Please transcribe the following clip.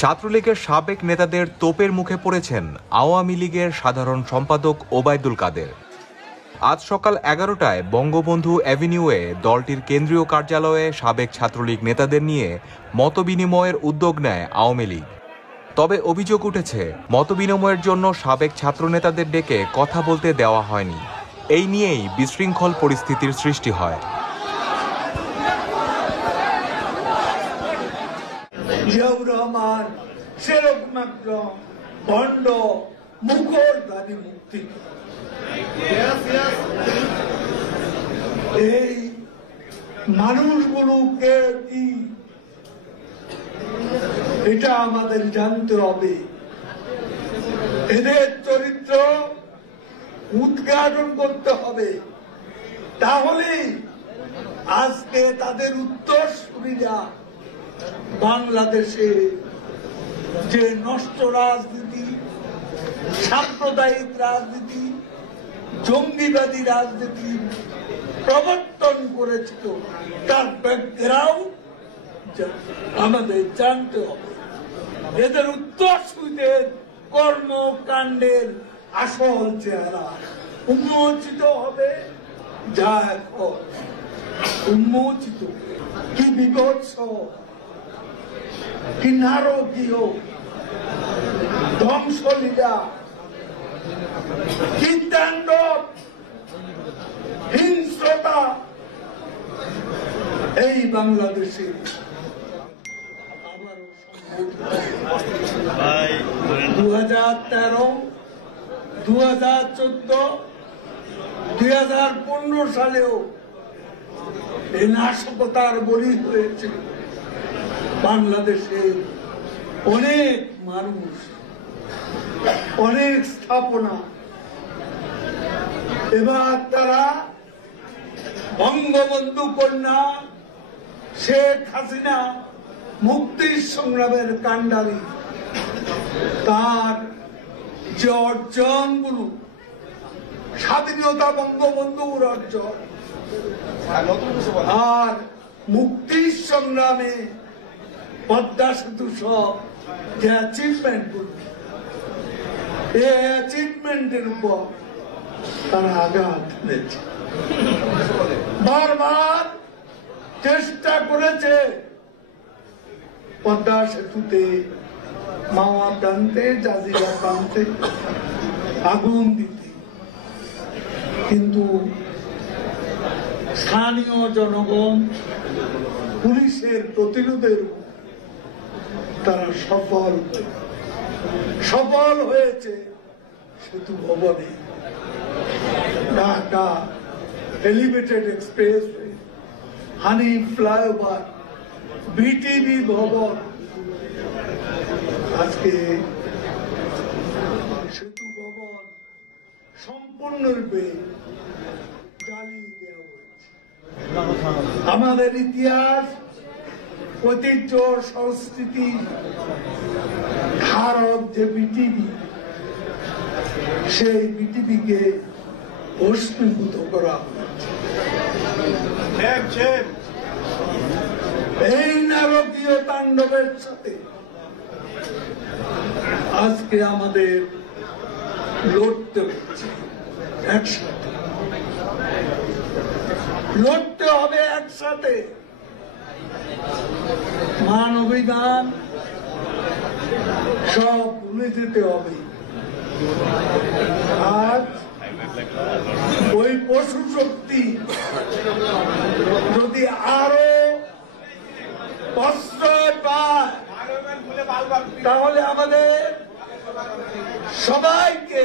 ছাত্রলীগের সাবেক নেতাদের তোপের মুখে পড়েছেন আওয়ামী লীগের সাধারণ সম্পাদক ওবায়দুল কাদের। আজ সকাল 11টায় বঙ্গবন্ধু অ্যাভিনিউয়ে দলটির কেন্দ্রীয় কার্যালয়ে সাবেক ছাত্রলীগ নেতাদের নিয়ে মতবিনিময়ের উদ্যোগ নেয় আওয়ামী লীগ। তবে অভিযোগ উঠেছে, মতবিনিময়ের জন্য সাবেক ছাত্রনেতাদের ডেকে কথা বলতে দেওয়া হয়নি। এই নিয়েই বিশৃঙ্খল পরিস্থিতির সৃষ্টি হয়। জিয়াউর রহমান সেরকম একটা ভণ্ড মুখোশধারী মুক্তি, এই মানুষগুলোকে কি এটা আমাদের জানতে হবে। এদের চরিত্র উদ্ঘাটন করতে হবে, তাহলে আজকে তাদের উত্তরসূরিরা বাংলাদেশে যে নষ্ট রাজনীতি, সাম্প্রদায়িক রাজনীতি, জঙ্গিবাদী রাজনীতি প্রবর্তন করেছিল, তার ব্যাকগ্রাউন্ড আমাদের জানতে হবে। এদের উত্তরসূরিদের কর্মকাণ্ডের আসল চেহারা উন্মোচিত হবে, যা এখন উন্মোচিত। কি বিভৎস, কি নারকীয় ধ্বংসলীলা, কি তাণ্ডব হিংস্রতা এই বাংলাদেশে 2013, 2014, 2015 সালেও এই নাশকতার বলি হয়েছে বাংলাদেশে অনেক মানুষ, অনেক স্থাপনা। এবার তারা বঙ্গবন্ধু কন্যা শেখ হাসিনা মুক্তির সংগ্রামের কাণ্ডারি, তার যে অর্জনগুলো, স্বাধীনতা বঙ্গবন্ধুর অর্জন, আর মুক্তির সংগ্রামে পদ্মা সেতু সব যে অ্যাচিভমেন্ট গুলো, এই অ্যাচিভমেন্টের উপর তারা আঘাত এনেছে। বারবার চেষ্টা করেছে পদ্মা সেতুতে, মাওয়া প্রান্তে, জাজিরা প্রান্তে আগুন দিতে, কিন্তু স্থানীয় জনগণ, পুলিশের প্রতিরোধের তারা সফল হয়েছে। সেতু ভবনে ঢাকা এলিভেটেড এক্সপ্রেস, হানি ফ্লাইওভার, বিটিভি ভবন, আজকে সেতু ভবন সম্পূর্ণরূপে জ্বালিয়ে দেওয়া হয়েছে। আমাদের ইতিহাস, ঐতিহ্য, সংস্কৃতি ধারক যে বিটিভি, সেই বিটিভিকে ভস্মীভূত করা হয়েছে। এই নারকীয় তাণ্ডবের সাথে আজকে আমাদের লড়তে হচ্ছে, একসাথে লড়তে হবে, একসাথে মানবিধান সব ভুলে যেতে হবে। আজ ওই পশু শক্তি যদি আরো প্রশ্রয় পায়, তাহলে আমাদের সবাইকে